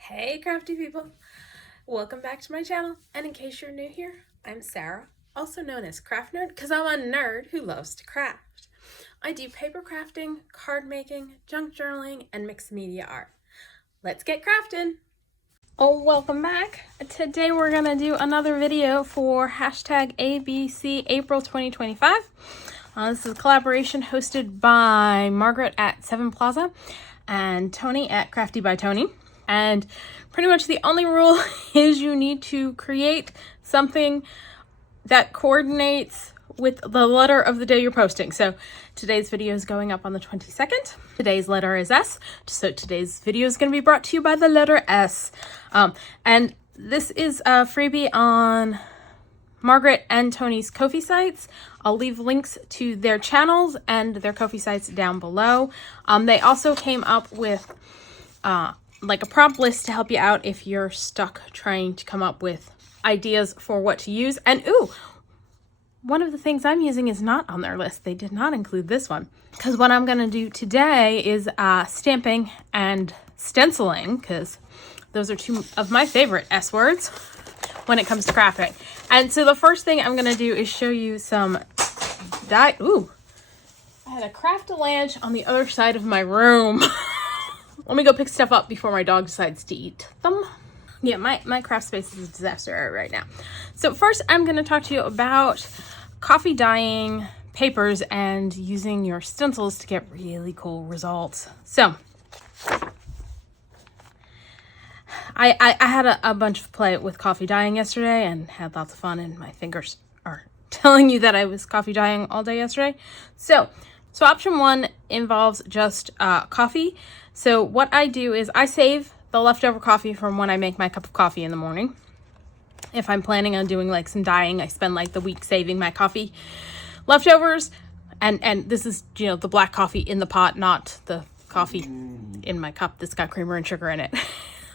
Hey crafty people, welcome back to my channel, and in case you're new here, I'm Sarah, also known as Craft Nerd because I'm a nerd who loves to craft. I do paper crafting, card making, junk journaling, and mixed media art. Let's get crafting! Oh, welcome back. Today we're gonna do another video for hashtag ABC April 2025. This is a collaboration hosted by Margaret at 7 Plaza and Toni at Crafty by Toni. And pretty much the only rule is you need to create something that coordinates with the letter of the day you're posting. So today's video is going up on the 22nd. Today's letter is S. So today's video is going to be brought to you by the letter S. And this is a freebie on Margaret and Toni's Ko-fi sites. I'll leave links to their channels and their Ko-fi sites down below. They also came up with like a prompt list to help you out if you're stuck trying to come up with ideas for what to use. And ooh, one of the things I'm using is not on their list. They did not include this one because what I'm going to do today is stamping and stenciling, because those are two of my favorite S words when it comes to crafting. And so the first thing I'm going to do is show you some ooh, I had a craft-a-lanch on the other side of my room. Let me go pick stuff up before my dog decides to eat them. Yeah, my craft space is a disaster right now. So first I'm going to talk to you about coffee dyeing papers and using your stencils to get really cool results. So I had a bunch of play with coffee dyeing yesterday and had lots of fun, and my fingers are telling you that I was coffee dyeing all day yesterday. So option one involves just coffee. So what I do is I save the leftover coffee from when I make my cup of coffee in the morning. If I'm planning on doing like some dyeing, I spend like the week saving my coffee leftovers. And this is, you know, the black coffee in the pot, not the coffee in my cup that's got creamer and sugar in it.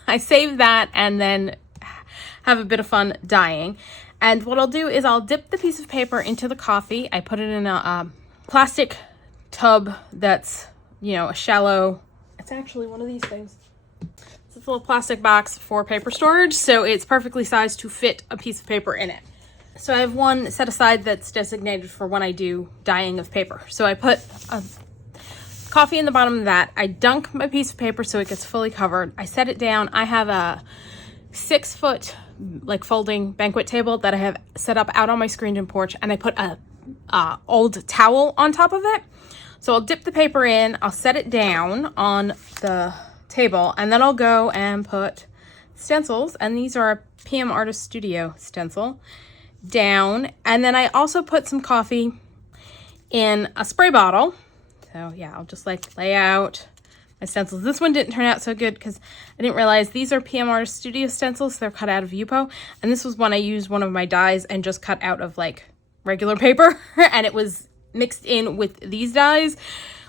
I save that and then have a bit of fun dyeing. And what I'll do is I'll dip the piece of paper into the coffee. I put it in a plastic tub that's, you know, a shallow, it's actually one of these things. It's a little plastic box for paper storage, so it's perfectly sized to fit a piece of paper in it. So I have one set aside that's designated for when I do dyeing of paper. So I put coffee in the bottom of that. I dunk my piece of paper so it gets fully covered. I set it down. I have a 6-foot like folding banquet table that I have set up out on my screened-in porch, and I put a old towel on top of it. So I'll dip the paper in, I'll set it down on the table, and then I'll go and put stencils, and these are a PolkaArt Studio stencil, down. And then I also put some coffee in a spray bottle. So yeah, I'll just like lay out my stencils. This one didn't turn out so good because I didn't realize these are PolkaArt Studio stencils. They're cut out of Yupo, and this was when I used one of my dies and just cut out of like regular paper, and it was mixed in with these dies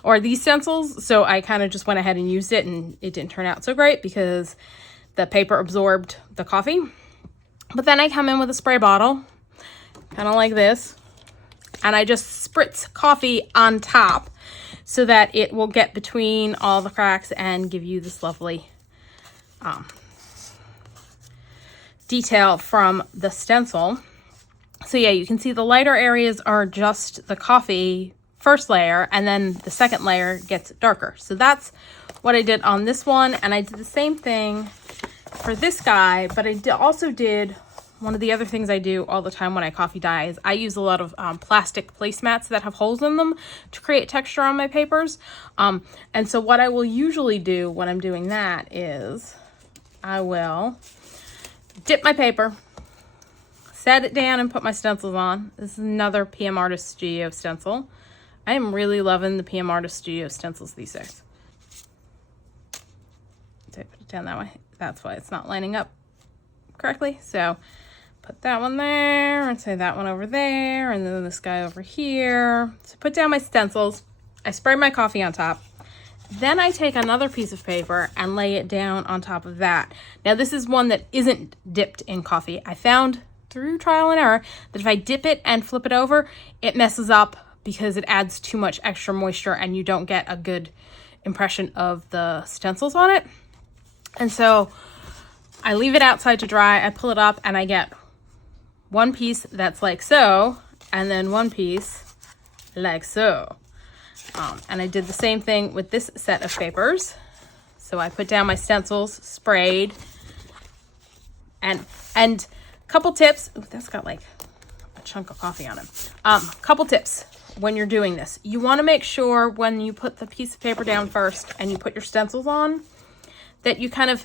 or these stencils, so I kind of just went ahead and used it, and it didn't turn out so great because the paper absorbed the coffee. But then I come in with a spray bottle, kind of like this, and I just spritz coffee on top so that it will get between all the cracks and give you this lovely detail from the stencil. So yeah, you can see the lighter areas are just the coffee first layer, and then the second layer gets darker. So that's what I did on this one, and I did the same thing for this guy, but I also did one of the other things I do all the time when I coffee dye is I use a lot of plastic placemats that have holes in them to create texture on my papers. And so what I will usually do when I'm doing that is I will dip my paper, set it down, and put my stencils on. This is another PolkaArt Studio stencil. I am really loving the PolkaArt Studio stencils these days. Did I put it down that way? That's why it's not lining up correctly. So put that one there, and say that one over there, and then this guy over here. So put down my stencils. I spray my coffee on top. Then I take another piece of paper and lay it down on top of that. Now this is one that isn't dipped in coffee. I found through trial and error that if I dip it and flip it over, it messes up because it adds too much extra moisture and you don't get a good impression of the stencils on it. And so I leave it outside to dry. I pull it up and I get one piece that's like so, and then one piece like so. And I did the same thing with this set of papers. So I put down my stencils, sprayed, and couple tips. Ooh, that's got like a chunk of coffee on it. Couple tips when you're doing this. You want to make sure when you put the piece of paper down first and you put your stencils on, that you kind of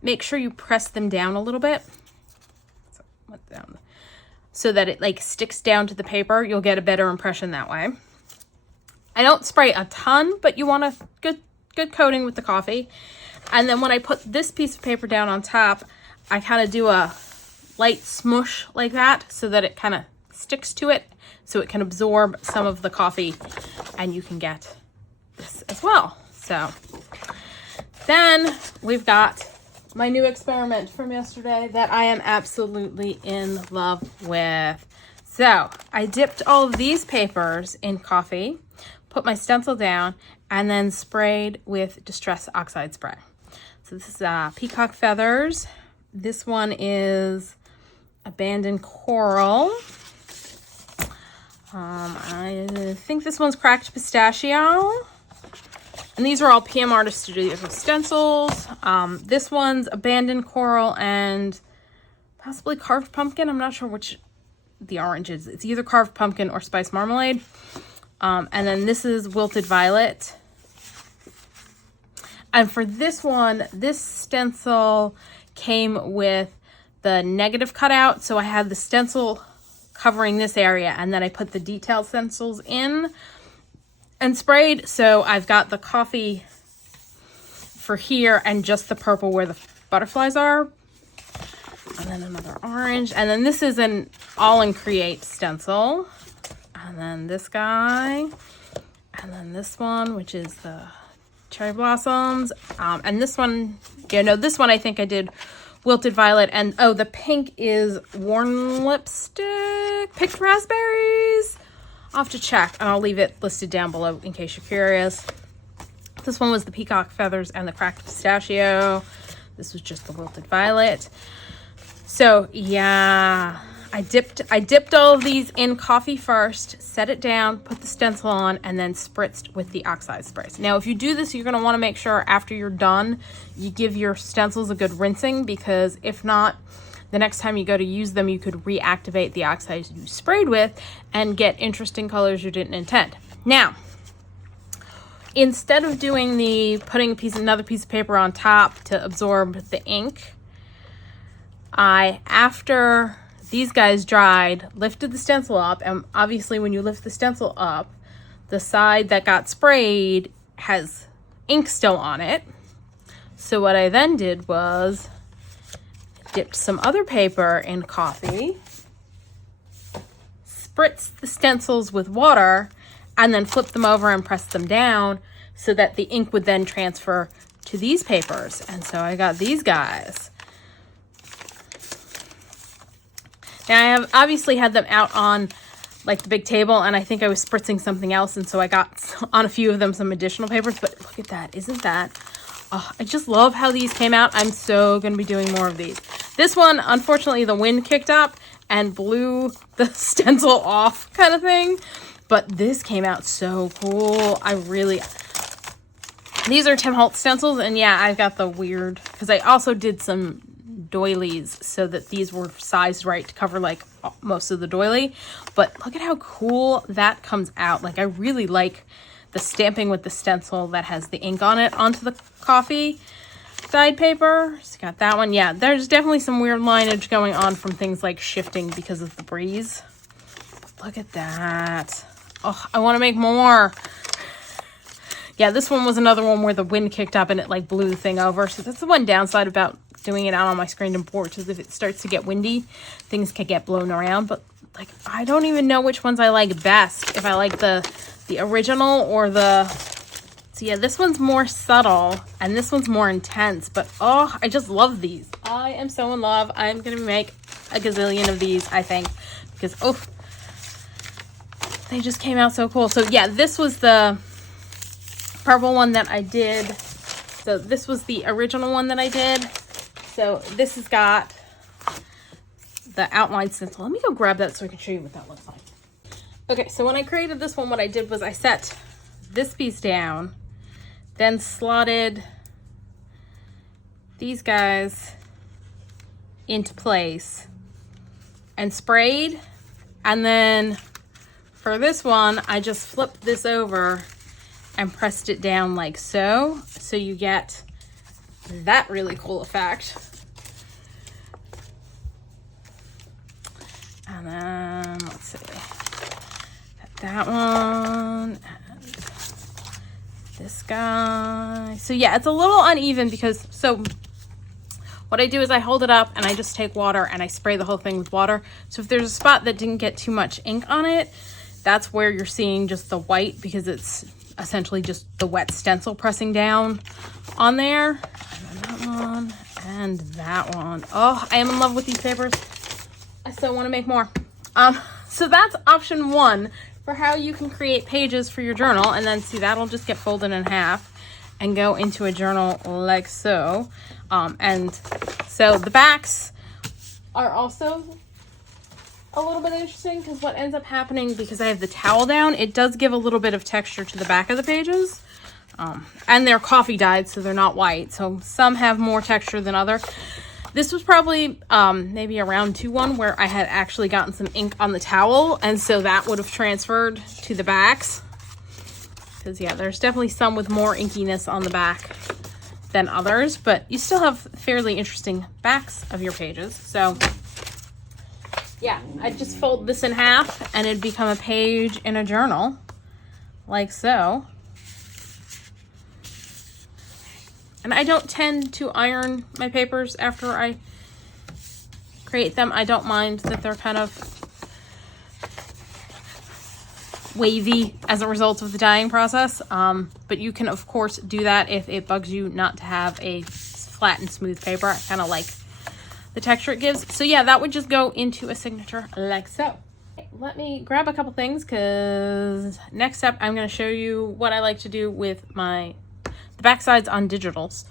make sure you press them down a little bit. So that it like sticks down to the paper. You'll get a better impression that way. I don't spray a ton, but you want a good coating with the coffee. And then when I put this piece of paper down on top, I kind of do a light smush like that so that it kind of sticks to it, so it can absorb some of the coffee, and you can get this as well. So then we've got my new experiment from yesterday that I am absolutely in love with. So I dipped all of these papers in coffee, put my stencil down, and then sprayed with Distress Oxide Spray. So this is Peacock Feathers. This one is Abandoned Coral. I think this one's Cracked Pistachio. And these are all PM Artist Studio stencils. This one's Abandoned Coral and possibly Carved Pumpkin. I'm not sure which the orange is. It's either Carved Pumpkin or Spice Marmalade. And then this is Wilted Violet. And for this one, this stencil came with the negative cutout. So I had the stencil covering this area, and then I put the detailed stencils in and sprayed. So I've got the coffee for here and just the purple where the butterflies are. And then another orange. And then this is an Aall Create stencil. And then this guy. And then this one, which is the cherry blossoms. And this one, this one I think I did Wilted Violet. And oh, the pink is Worn Lipstick, Picked Raspberries. I'll have to check, and I'll leave it listed down below in case you're curious. This one was the Peacock Feathers and the Cracked Pistachio. This was just the Wilted Violet. So yeah, I dipped all of these in coffee first, set it down, put the stencil on, and then spritzed with the oxide sprays. Now, if you do this, you're going to want to make sure after you're done, you give your stencils a good rinsing, because if not, the next time you go to use them, you could reactivate the oxides you sprayed with and get interesting colors you didn't intend. Now, instead of doing putting another piece of paper on top to absorb the ink, after these guys dried, lifted the stencil up, and obviously when you lift the stencil up, the side that got sprayed has ink still on it. So what I then did was dipped some other paper in coffee, spritzed the stencils with water, and then flipped them over and pressed them down so that the ink would then transfer to these papers. And so I got these guys. Now I have obviously had them out on like the big table, and I think I was spritzing something else, and so I got on a few of them some additional papers. But look at that. Isn't that... Oh, I just love how these came out. I'm so going to be doing more of these. This one, unfortunately, the wind kicked up and blew the stencil off kind of thing. But this came out so cool. These are Tim Holtz stencils. And yeah, I've got the weird, because I also did some doilies so that these were sized right to cover like most of the doily. But look at how cool that comes out. Like, I really like the stamping with the stencil that has the ink on it onto the coffee dyed paper. So got that one. Yeah, there's definitely some weird lineage going on from things like shifting because of the breeze. But look at that. Oh, I want to make more. Yeah, this one was another one where the wind kicked up and it like blew the thing over. So that's the one downside about doing it out on my screen and porch, is if it starts to get windy, things can get blown around. But like, I don't even know which ones I like best. If I like the original or so yeah, this one's more subtle and this one's more intense, but oh, I just love these. I am so in love. I'm gonna make a gazillion of these, I think, because oh, they just came out so cool. So yeah, this was the purple one that I did. So this was the original one that I did. So this has got the outline stencil. Let me go grab that so I can show you what that looks like. Okay, so when I created this one, what I did was I set this piece down, then slotted these guys into place and sprayed. And then for this one, I just flipped this over and pressed it down like so. So you get that really cool effect. And then let's see, that one and this guy. So yeah, it's a little uneven because, so what I do is I hold it up and I just take water and I spray the whole thing with water. So if there's a spot that didn't get too much ink on it, that's where you're seeing just the white, because it's essentially just the wet stencil pressing down on there. And then that one and that one. Oh, I am in love with these papers. I still want to make more. So that's option one for how you can create pages for your journal. And then see, that'll just get folded in half and go into a journal like so. And so the backs are also a little bit interesting, because what ends up happening, because I have the towel down, it does give a little bit of texture to the back of the pages. And they're coffee dyed, so they're not white. So some have more texture than others. This was probably maybe a round 2 where I had actually gotten some ink on the towel, and so that would have transferred to the backs. Because yeah, there's definitely some with more inkiness on the back than others, but you still have fairly interesting backs of your pages. So yeah, I just fold this in half and it'd become a page in a journal like so. And I don't tend to iron my papers after I create them. I don't mind that they're kind of wavy as a result of the dyeing process. But you can, of course, do that if it bugs you not to have a flat and smooth paper. I kind of like the texture it gives. So yeah, that would just go into a signature like so. Let me grab a couple things, because next up I'm going to show you what I like to do with the backsides on digitals.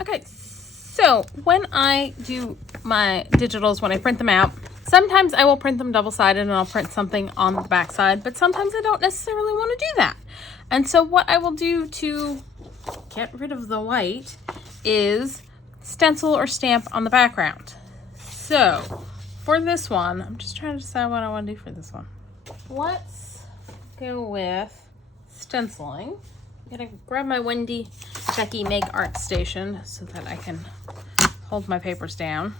Okay, so when I do my digitals, when I print them out, sometimes I will print them double-sided and I'll print something on the backside, but sometimes I don't necessarily want to do that. And so what I will do to get rid of the white is stencil or stamp on the background. So for this one, I'm just trying to decide what I want to do for this one. Let's go with stenciling. I'm gonna grab my Wendy Becky Make Art Station so that I can hold my papers down.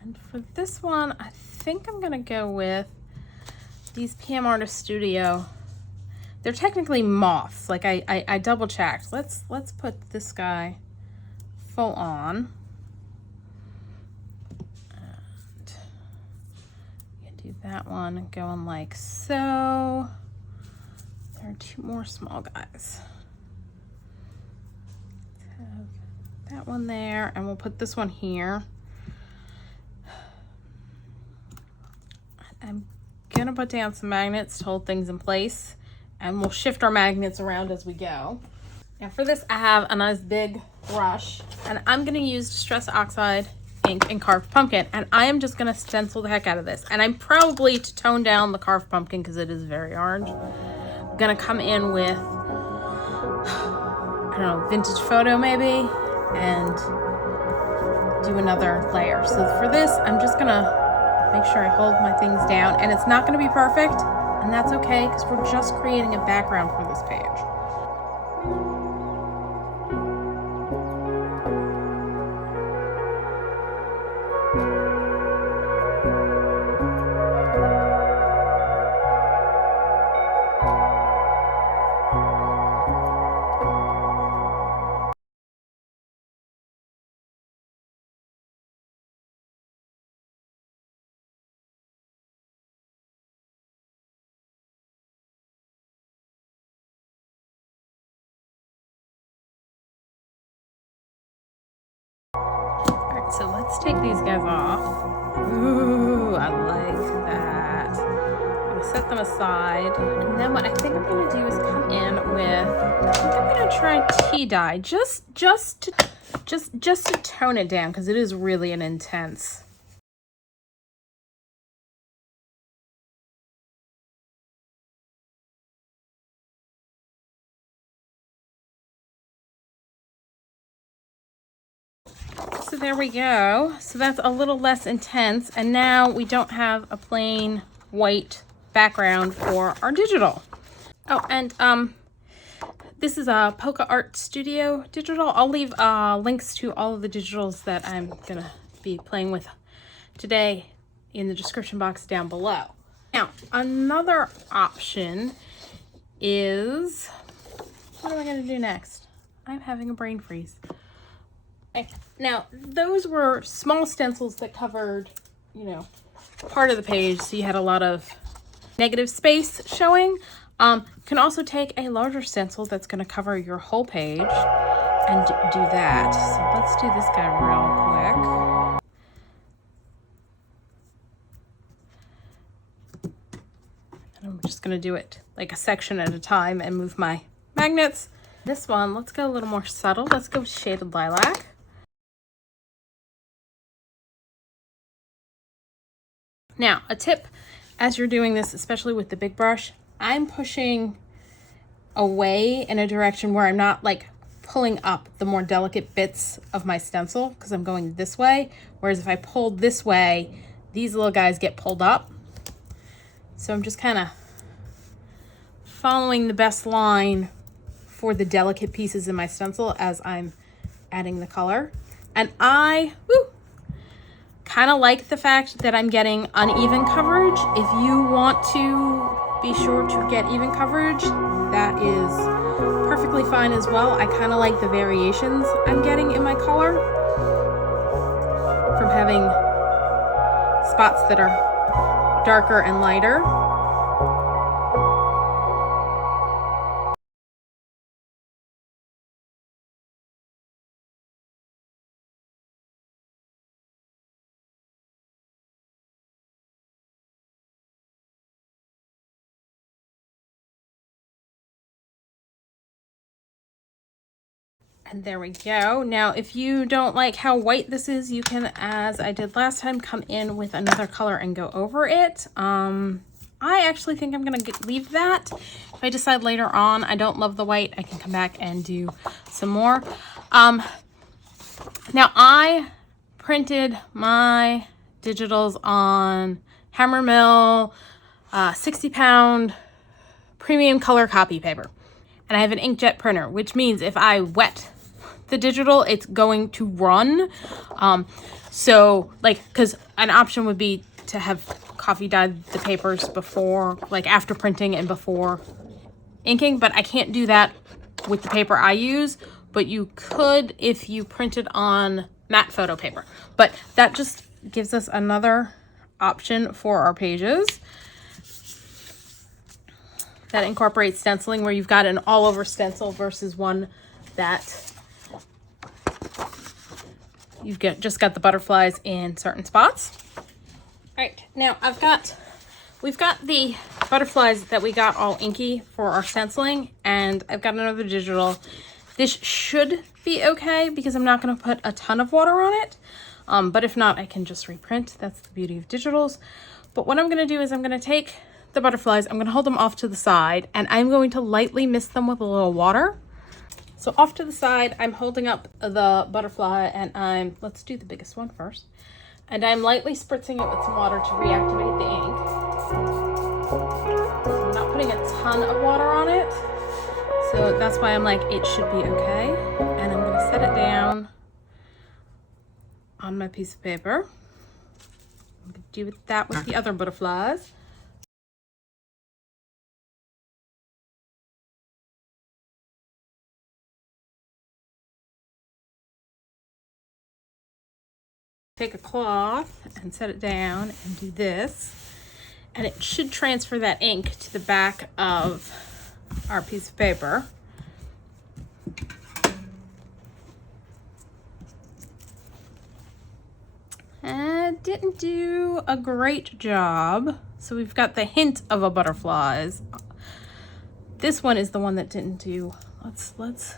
And for this one, I think I'm gonna go with these PolkaArt Studio. They're technically Moths. Like I double checked. Let's put this guy full on. And you can do that one going like so. There are 2 more small guys. Let's have that one there, and we'll put this one here. I'm gonna put down some magnets to hold things in place, and we'll shift our magnets around as we go. Now for this, I have a nice big brush, and I'm gonna use Distress Oxide Ink and Carved Pumpkin, and I am just gonna stencil the heck out of this. And I'm probably, to tone down the Carved Pumpkin because it is very orange, gonna come in with, I don't know, Vintage Photo maybe, and do another layer. So for this, I'm just gonna make sure I hold my things down, and it's not gonna be perfect, and that's okay, because we're just creating a background for this page. So let's take these guys off. Ooh, I like that. I'm gonna set them aside. And then what I think I'm gonna do is come in with try tea dye just to tone it down, because it is really an intense. So there we go. So that's a little less intense, and now we don't have a plain white background for our digital. Oh, and this is a PolkaArt Studio digital. I'll leave links to all of the digitals that I'm gonna be playing with today in the description box down below. Now, another option is, what am I gonna do next? I'm having a brain freeze. Okay. Now, those were small stencils that covered, you know, part of the page, so you had a lot of negative space showing. You can also take a larger stencil that's going to cover your whole page and do that. So let's do this guy real quick. And I'm just going to do it like a section at a time and move my magnets. This one, let's go a little more subtle. Let's go with Shaded Lilac. Now, a tip as you're doing this, especially with the big brush, I'm pushing away in a direction where I'm not like pulling up the more delicate bits of my stencil, because I'm going this way. Whereas if I pulled this way, these little guys get pulled up. So I'm just kind of following the best line for the delicate pieces in my stencil as I'm adding the color. And I kind of like the fact that I'm getting uneven coverage. If you want to be sure to get even coverage, that is perfectly fine as well. I kind of like the variations I'm getting in my color from having spots that are darker and lighter. And there we go. Now, if you don't like how white this is, you can, as I did last time, come in with another color and go over it. I actually think I'm gonna leave that. If I decide later on I don't love the white, I can come back and do some more. Now, I printed my digitals on Hammermill 60-pound premium color copy paper. And I have an inkjet printer, which means if I wet the digital, it's going to run. So like, because an option would be to have coffee dyed the papers before, like after printing and before inking, but I can't do that with the paper I use. But you could if you printed on matte photo paper. But that just gives us another option for our pages that incorporates stenciling, where you've got an all over stencil versus one that you've just got the butterflies in certain spots. All right, now we've got the butterflies that we got all inky for our stenciling, and I've got another digital. This should be okay because I'm not gonna put a ton of water on it. But if not, I can just reprint. That's the beauty of digitals. But what I'm gonna do is I'm gonna take the butterflies, I'm gonna hold them off to the side, and I'm going to lightly mist them with a little water. So off to the side, I'm holding up the butterfly, and let's do the biggest one first. And I'm lightly spritzing it with some water to reactivate the ink. I'm not putting a ton of water on it, so that's why I'm like, it should be okay. And I'm gonna set it down on my piece of paper. I'm gonna do that with the other butterflies. Take a cloth and set it down and do this, and it should transfer that ink to the back of our piece of paper. And didn't do a great job, so we've got the hint of a butterflies. This one is the one that didn't do. Let's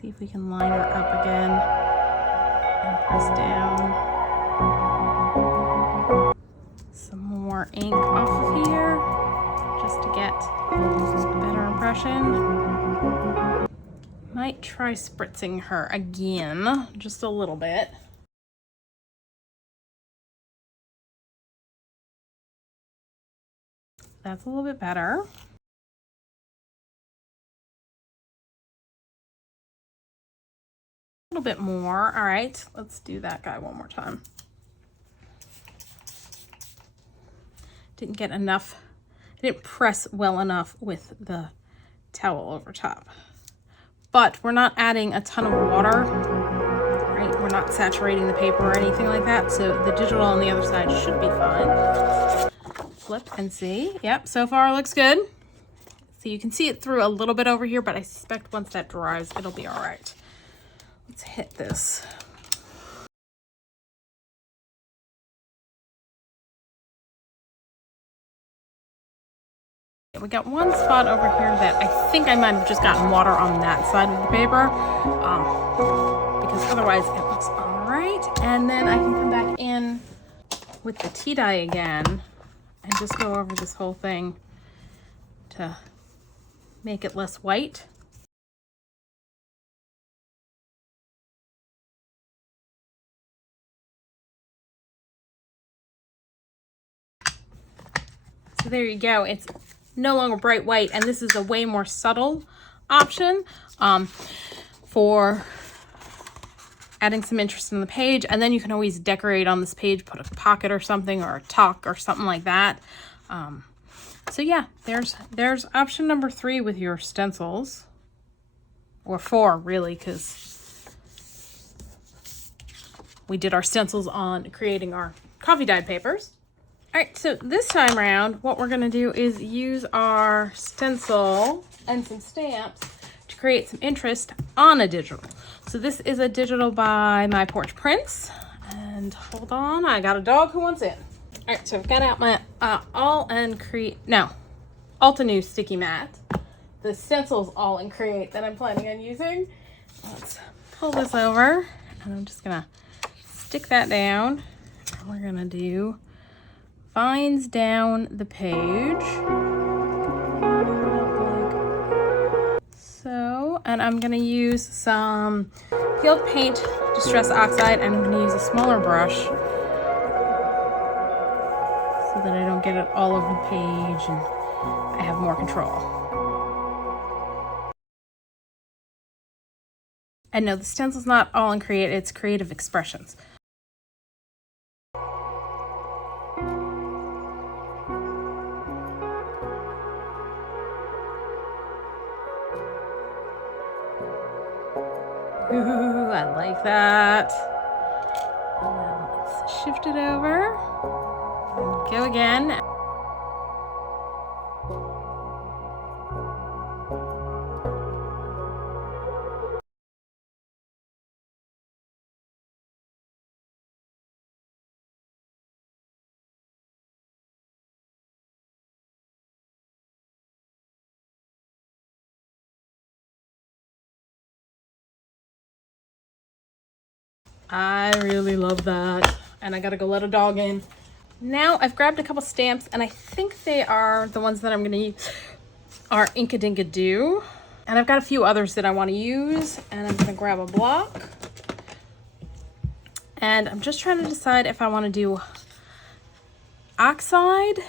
See if we can line her up again and press down. Some more ink off of here just to get a better impression. Might try spritzing her again, just a little bit. That's a little bit better. A little bit more. All right, let's do that guy one more time. Didn't get enough, didn't press well enough with the towel over top. But we're not adding a ton of water, right? We're not saturating the paper or anything like that, so the digital on the other side should be fine. Flip and see. Yep, so far it looks good. So you can see it through a little bit over here, but I suspect once that dries, it'll be all right. Let's hit this. We got one spot over here that I think I might have just gotten water on that side of the paper, because otherwise it looks all right. And then I can come back in with the tea dye again and just go over this whole thing to make it less white. So there you go. It's no longer bright white, and this is a way more subtle option for adding some interest in the page. And then you can always decorate on this page, put a pocket or something, or a tuck or something like that. So yeah, there's option number 3 with your stencils, or 4 really, because we did our stencils on creating our coffee dyed papers. All right, so this time around, what we're gonna do is use our stencil and some stamps to create some interest on a digital. So this is a digital by my Porch Prints. And hold on, I got a dog who wants in. All right, so I've got out my Aall Create sticky mat. The Stencils Aall Create that I'm planning on using. Let's pull this over, and I'm just gonna stick that down. And we're gonna do vines down the page. So, and I'm gonna use some peeled paint, Distress Oxide, and I'm gonna use a smaller brush so that I don't get it all over the page and I have more control. And no, the stencil's not Aall Create, it's Creative Expressions. Ooh, I like that. Now let's shift it over and go again. I really love that. And I gotta go let a dog in. Now I've grabbed a couple stamps, and I think they are the ones that I'm gonna use are Inkadinkado. And I've got a few others that I wanna use, and I'm gonna grab a block. And I'm just trying to decide if I wanna do Oxide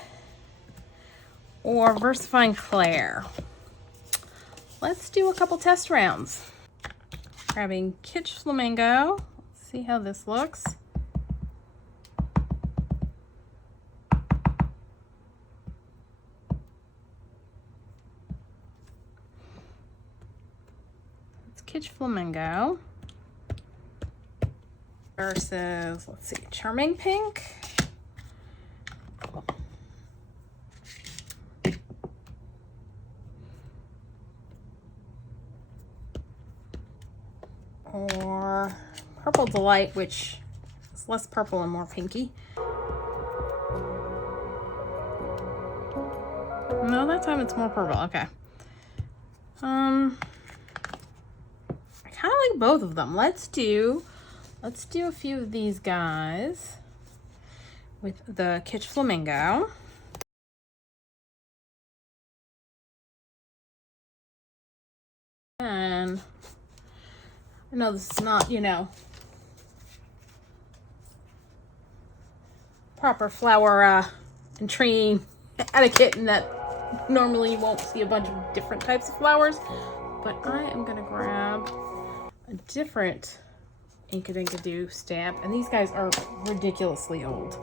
or VersaFine Clair. Let's do a couple test rounds. Grabbing Kitsch Flamingo. See how this looks. It's Kitsch Flamingo versus, let's see, Charming Pink. Or Purple Delight, which is less purple and more pinky. No, that time it's more purple. Okay. I kind of like both of them. Let's do a few of these guys with the Kitsch Flamingo. And I know this is not, you know, proper flower and tree etiquette, and that normally you won't see a bunch of different types of flowers, but I am gonna grab a different Inkadinkado stamp, and these guys are ridiculously old.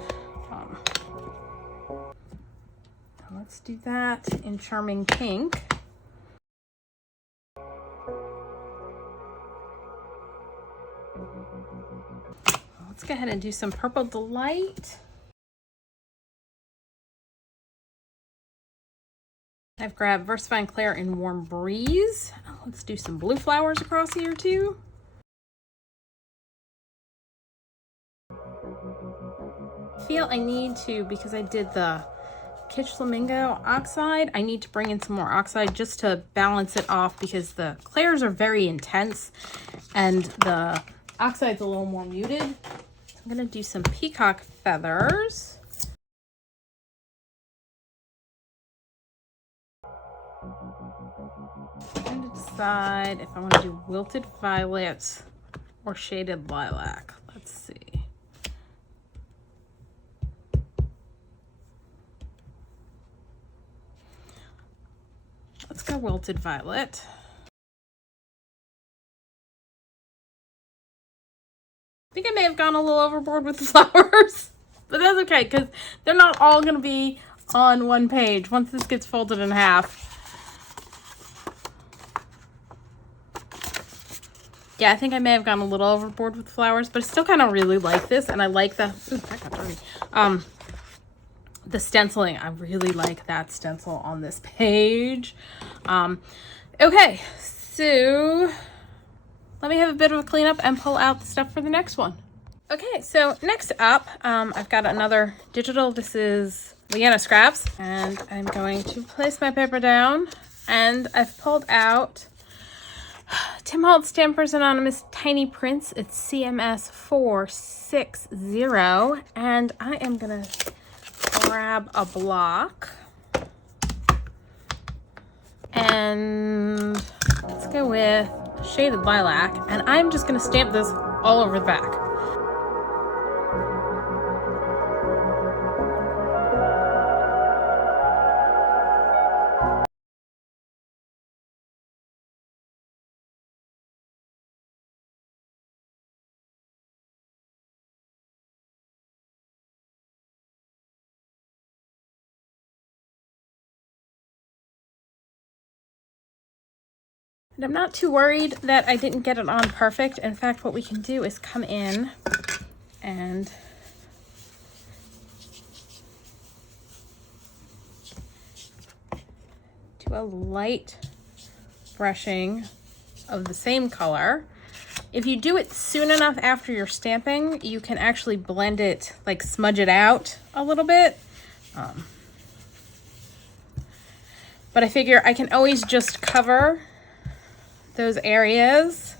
Let's do that in Charming Pink. Let's go ahead and do some Purple Delight. I've grabbed VersaFine Clair in Warm Breeze. Let's do some blue flowers across here too. I feel I need to, because I did the Kitsch Flamingo Oxide, I need to bring in some more Oxide just to balance it off, because the Clairs are very intense and the Oxide's a little more muted. I'm gonna do some Peacock Feathers. I'm trying to decide if I want to do Wilted Violet or Shaded Lilac. Let's see. Let's go Wilted Violet. I think I may have gone a little overboard with the flowers, but that's okay because they're not all going to be on one page once this gets folded in half. Yeah, I think I may have gone a little overboard with flowers, but I still kind of really like this, and I like the, ooh, that got dirty. The stenciling, I really like that stencil on this page. Okay, so let me have a bit of a cleanup and pull out the stuff for the next one. Okay, so next up, I've got another digital. This is LianaScraps, and I'm going to place my paper down, and I've pulled out Tim Holtz Stampers Anonymous Tiny Prints. It's CMS 460, and I am gonna grab a block, and let's go with Shaded Lilac, and I'm just gonna stamp this all over the back. And I'm not too worried that I didn't get it on perfect. In fact, what we can do is come in and do a light brushing of the same color. If you do it soon enough after you're stamping, you can actually blend it, like smudge it out a little bit. But I figure I can always just cover those areas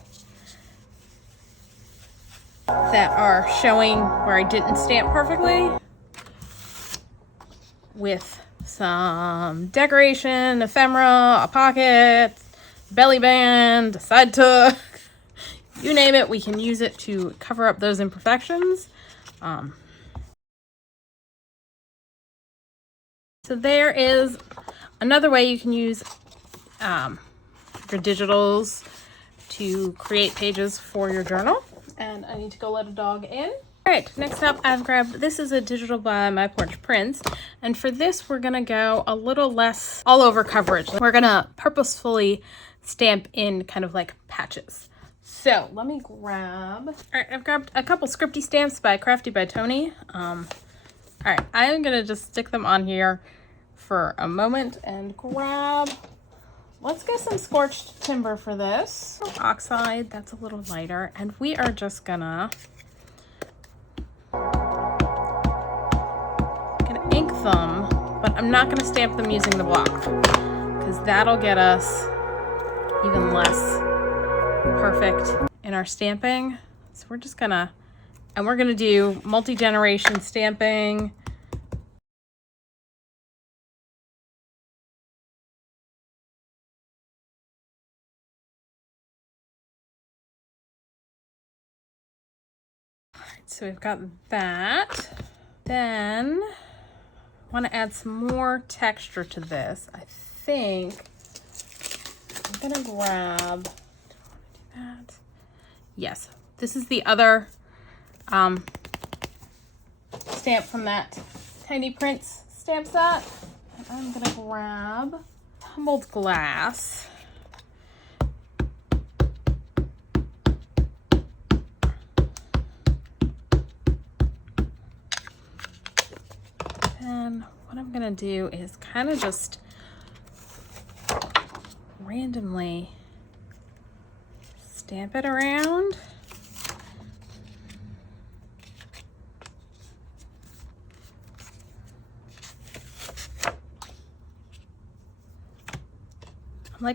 that are showing where I didn't stamp perfectly with some decoration, ephemera, a pocket, belly band, a side tuck, you name it, we can use it to cover up those imperfections. So there is another way you can use your digitals to create pages for your journal. And I need to go let a dog in. All right, next up I've grabbed, this is a digital by my Porch Prints, and for this we're gonna go a little less all over coverage. We're gonna purposefully stamp in kind of like patches. So let me grab, all right, I've grabbed a couple scripty stamps by Crafty by Toni. All right, I'm gonna just stick them on here for a moment and grab, let's get some Scorched Timber for this. Oxide, that's a little lighter, and we are just gonna ink them, but I'm not gonna stamp them using the block because that'll get us even less perfect in our stamping. So we're just gonna, and we're gonna do multi-generation stamping. So we've got that. Then I want to add some more texture to this. I think I'm gonna grab, do I want to do that? Yes, this is the other stamp from that Tiny Prints stamp set. And I'm gonna grab Tumbled Glass. And what I'm gonna do is kind of just randomly stamp it around.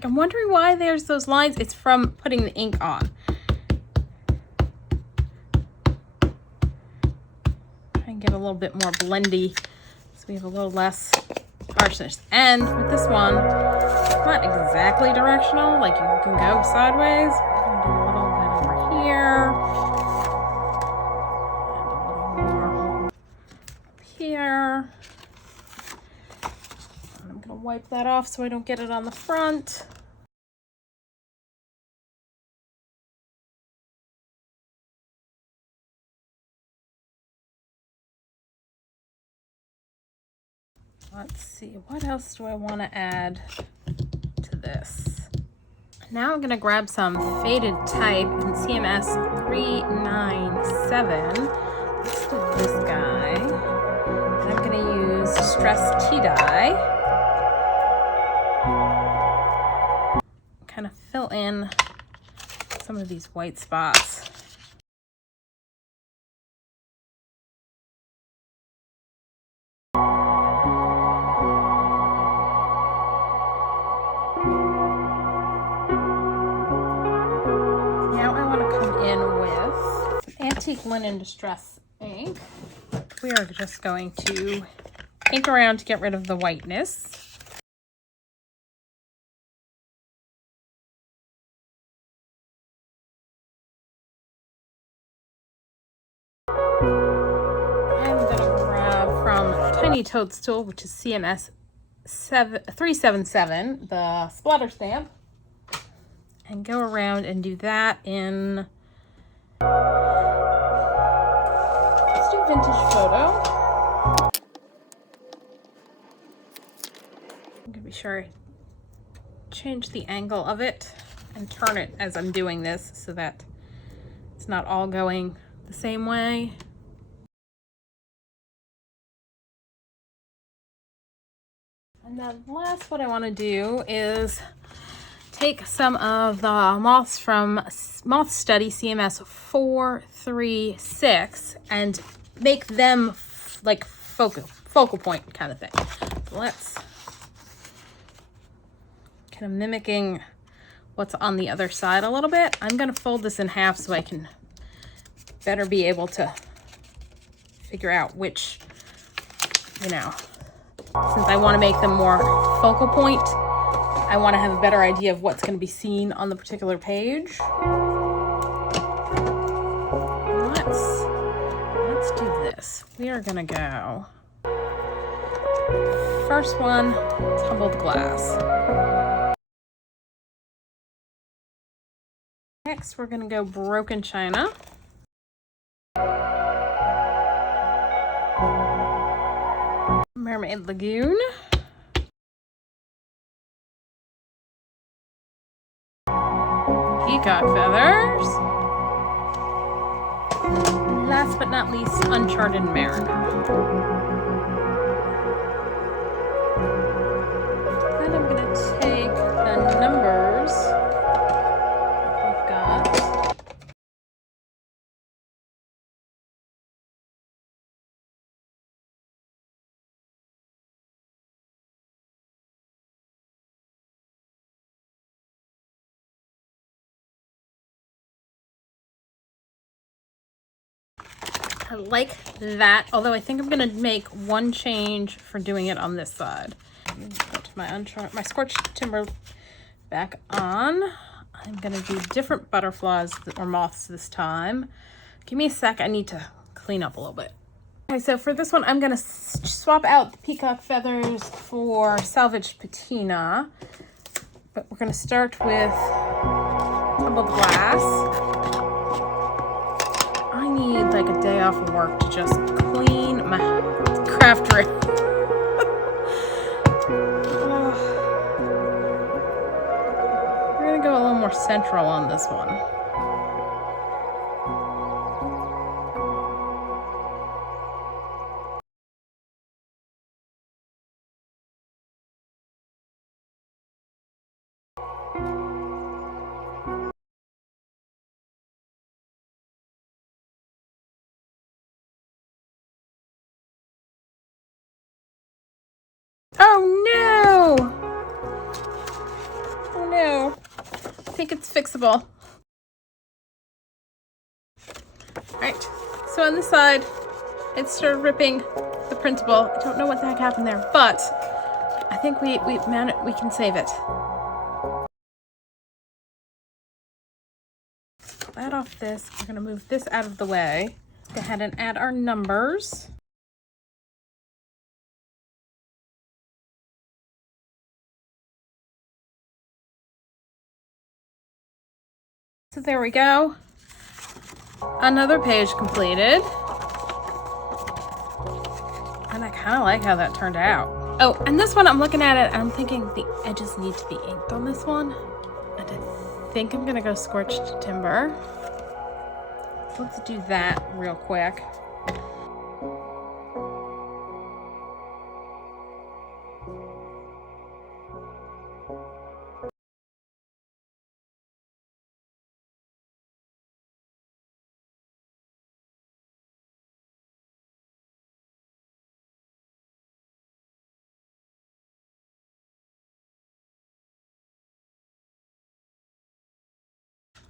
I'm wondering why there's those lines. It's from putting the ink on. Try and get a little bit more blendy so we have a little less harshness. And with this one, it's not exactly directional. Like, you can go sideways. I'm gonna do a little bit over here. And a little more up here. And I'm gonna wipe that off so I don't get it on the front. Let's see, what else do I want to add to this? Now I'm going to grab some faded type in CMS 397. Let's do this guy. And I'm going to use Distress Tea Dye. Kind of fill in some of these white spots. Antique Linen Distress ink. We are just going to ink around to get rid of the whiteness. I'm going to grab from Tiny Toadstool, which is CMS 377, the splatter stamp, and go around and do that in Vintage Photo. I'm gonna be sure I change the angle of it and turn it as I'm doing this so that it's not all going the same way. And then last, what I want to do is take some of the moths from Moth Study CMS 436 and make them like focal point kind of thing. So let's kind of mimicking what's on the other side a little bit. I'm going to fold this in half so I can better be able to figure out which, since I want to make them more focal point, I want to have a better idea of what's going to be seen on the particular page. Let's do this. We are going to go. First one, Tumbled Glass. Next, we're going to go Broken China. Mermaid Lagoon. Peacock Feathers. Last but not least, Uncharted Mariner. Then I'm going to take the numbers we've got. I like that, although I think I'm gonna make one change for doing it on this side. Put my scorched timber back on. I'm gonna do different butterflies or moths this time. Give me a sec, I need to clean up a little bit. Okay, so for this one, I'm gonna swap out the Peacock Feathers for Salvaged Patina. But we're gonna start with Tumbled Glass. I need like a day off of work to just clean my craft room. We're gonna go a little more central on this one. Oh no! Oh no. I think it's fixable. Alright, so on this side, it started ripping the printable. I don't know what the heck happened there, but I think we can save it. Put that off this. We're gonna move this out of the way. Go ahead and add our numbers. So there we go. Another page completed. And I kind of like how that turned out. Oh, and this one, I'm looking at it, I'm thinking the edges need to be inked on this one. And I think I'm gonna go scorched timber. So let's do that real quick.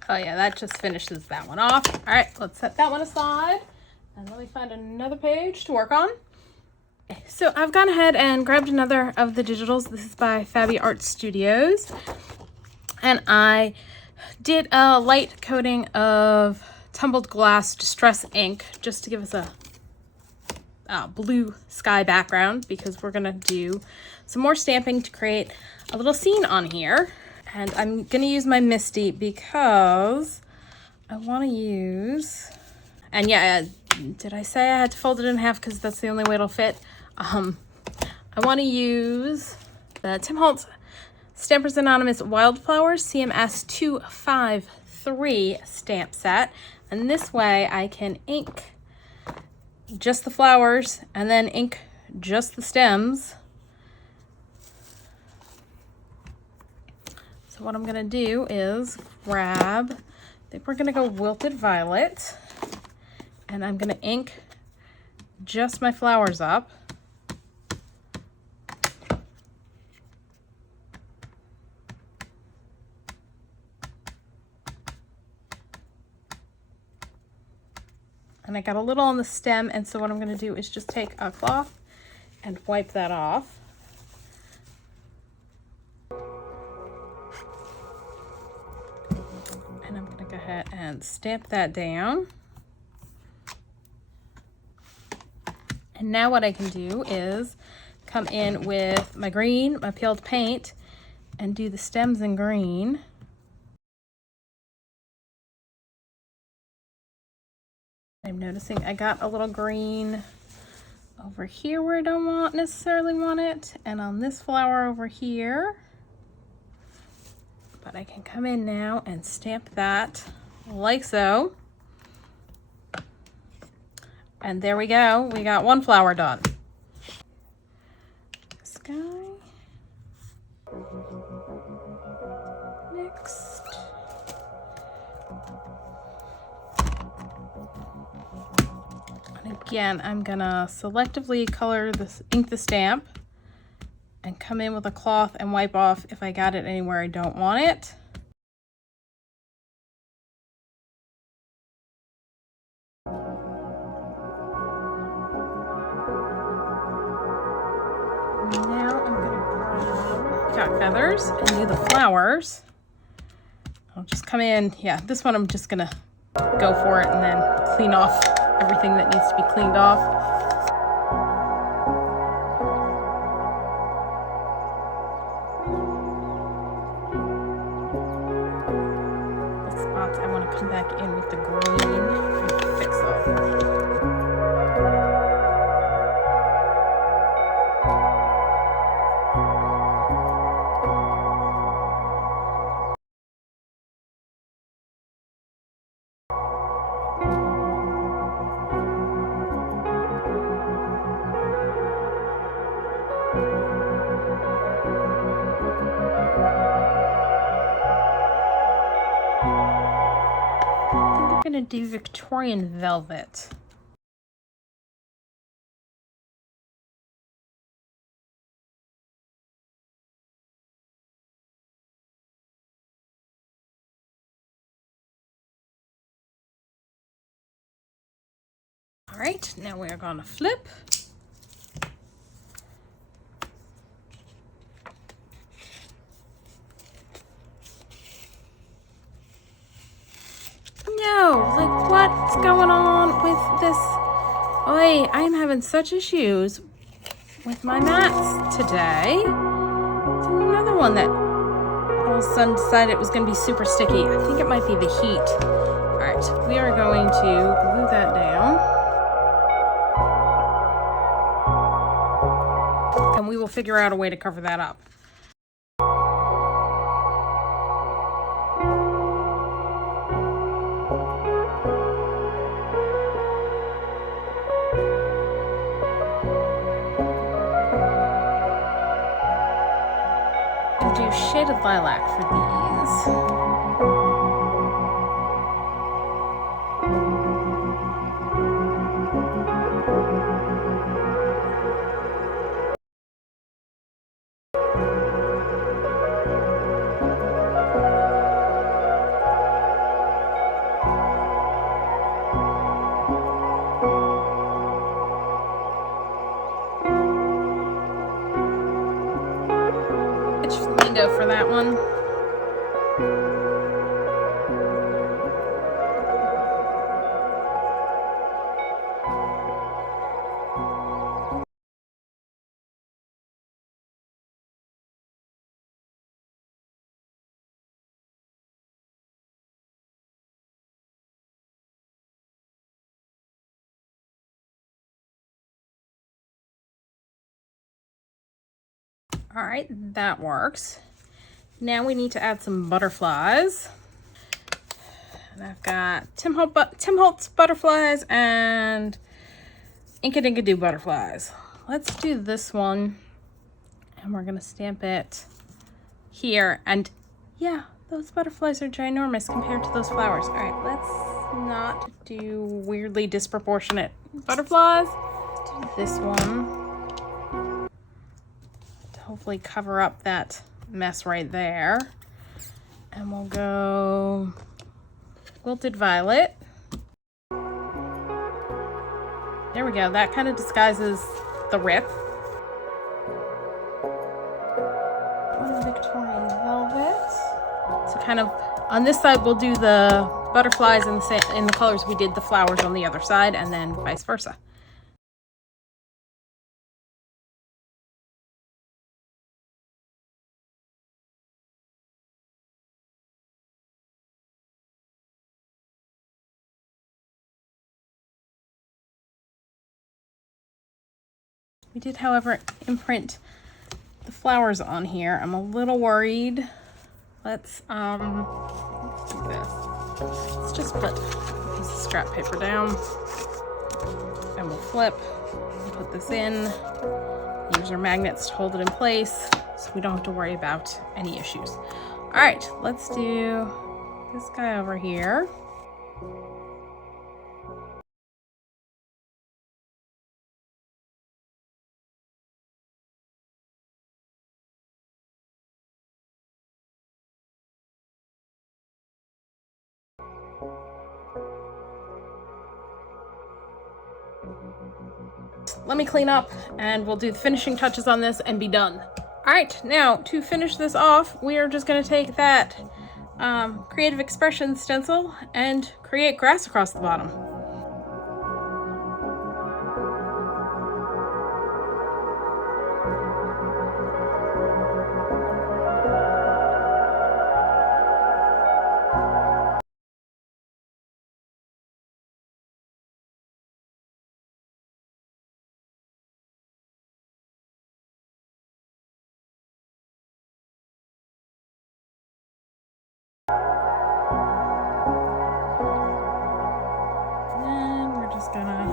Oh yeah, that just finishes that one off. All right, let's set that one aside. And let me find another page to work on. Okay, so I've gone ahead and grabbed another of the digitals. This is by Fabi Art Studios. And I did a light coating of Tumbled Glass Distress ink just to give us a blue sky background, because we're gonna do some more stamping to create a little scene on here. And I'm gonna use my Misty because I wanna use, and yeah, did I say I had to fold it in half because that's the only way it'll fit? I wanna use the Tim Holtz Stampers Anonymous Wildflowers CMS 253 stamp set. And this way I can ink just the flowers and then ink just the stems. So what I'm gonna do is grab, I think we're gonna go Wilted Violet, and I'm gonna ink just my flowers up. And I got a little on the stem, and so what I'm gonna do is just take a cloth and wipe that off. And I'm gonna go ahead and stamp that down. And now what I can do is come in with my green, my peeled paint, and do the stems in green. I'm noticing I got a little green over here where I don't necessarily want it, and on this flower over here. But I can come in now and stamp that like so. And there we go. We got one flower done. This guy. Next. And again, I'm gonna selectively color this, ink the stamp, and come in with a cloth and wipe off if I got it anywhere I don't want it. feathers and do the flowers. I'll just come in. Yeah, this one I'm just gonna go for it and then clean off everything that needs to be cleaned off. I want to come back in with the green and fix up. I'm going to do Victorian velvet. All right, now we are going to flip. No, like what's going on with this? Oi, I am having such issues with my mats today. It's another one that all of a sudden decided it was going to be super sticky. I think it might be the heat. All right, we are going to glue that down. And we will figure out a way to cover that up. Do shaded lilac for these. Kitsch Flamingo for that one. All right, that works. Now we need to add some butterflies. And I've got Tim Holtz butterflies and Inkadinkado butterflies. Let's do this one. And we're gonna stamp it here. And yeah, those butterflies are ginormous compared to those flowers. All right, let's not do weirdly disproportionate butterflies. Let's do this one. Hopefully cover up that mess right there. And we'll go Wilted Violet. There we go. That kind of disguises the rip. Victorian velvet. So kind of on this side we'll do the butterflies in the colors we did the flowers on the other side, and then vice versa. We did, however, imprint the flowers on here. I'm a little worried. Let's do this. Let's just put a piece of scrap paper down and we'll flip and put this in. Use our magnets to hold it in place so we don't have to worry about any issues. All right, let's do this guy over here. Let me clean up and we'll do the finishing touches on this and be done. All right, now to finish this off, we are just going to take that Creative Expression stencil and create grass across the bottom. And we're just gonna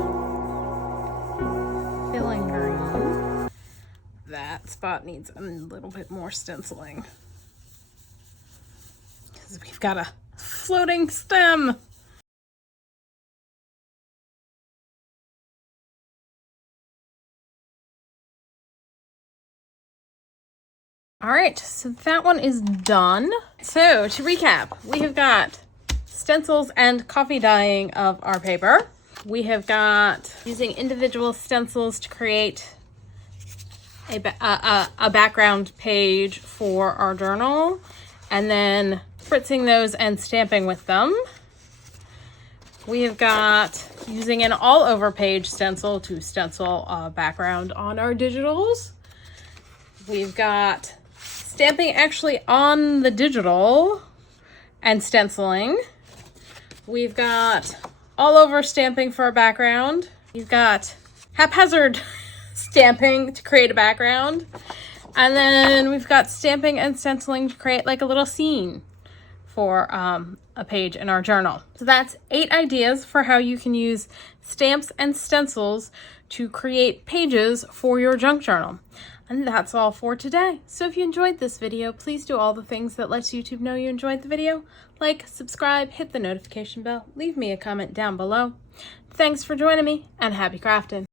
fill in green. That spot needs a little bit more stenciling because we've got a floating stem. All right, so that one is done. So to recap, we have got stencils and coffee dyeing of our paper. We have got using individual stencils to create a background page for our journal, and then fritzing those and stamping with them. We have got using an all over page stencil to stencil a background on our digitals. We've got stamping actually on the digital and stenciling. We've got all over stamping for a background. We've got haphazard stamping to create a background. And then we've got stamping and stenciling to create like a little scene for a page in our journal. So that's 8 ideas for how you can use stamps and stencils to create pages for your junk journal. And that's all for today. So if you enjoyed this video, please do all the things that lets YouTube know you enjoyed the video. Like, subscribe, hit the notification bell, leave me a comment down below. Thanks for joining me, and happy crafting.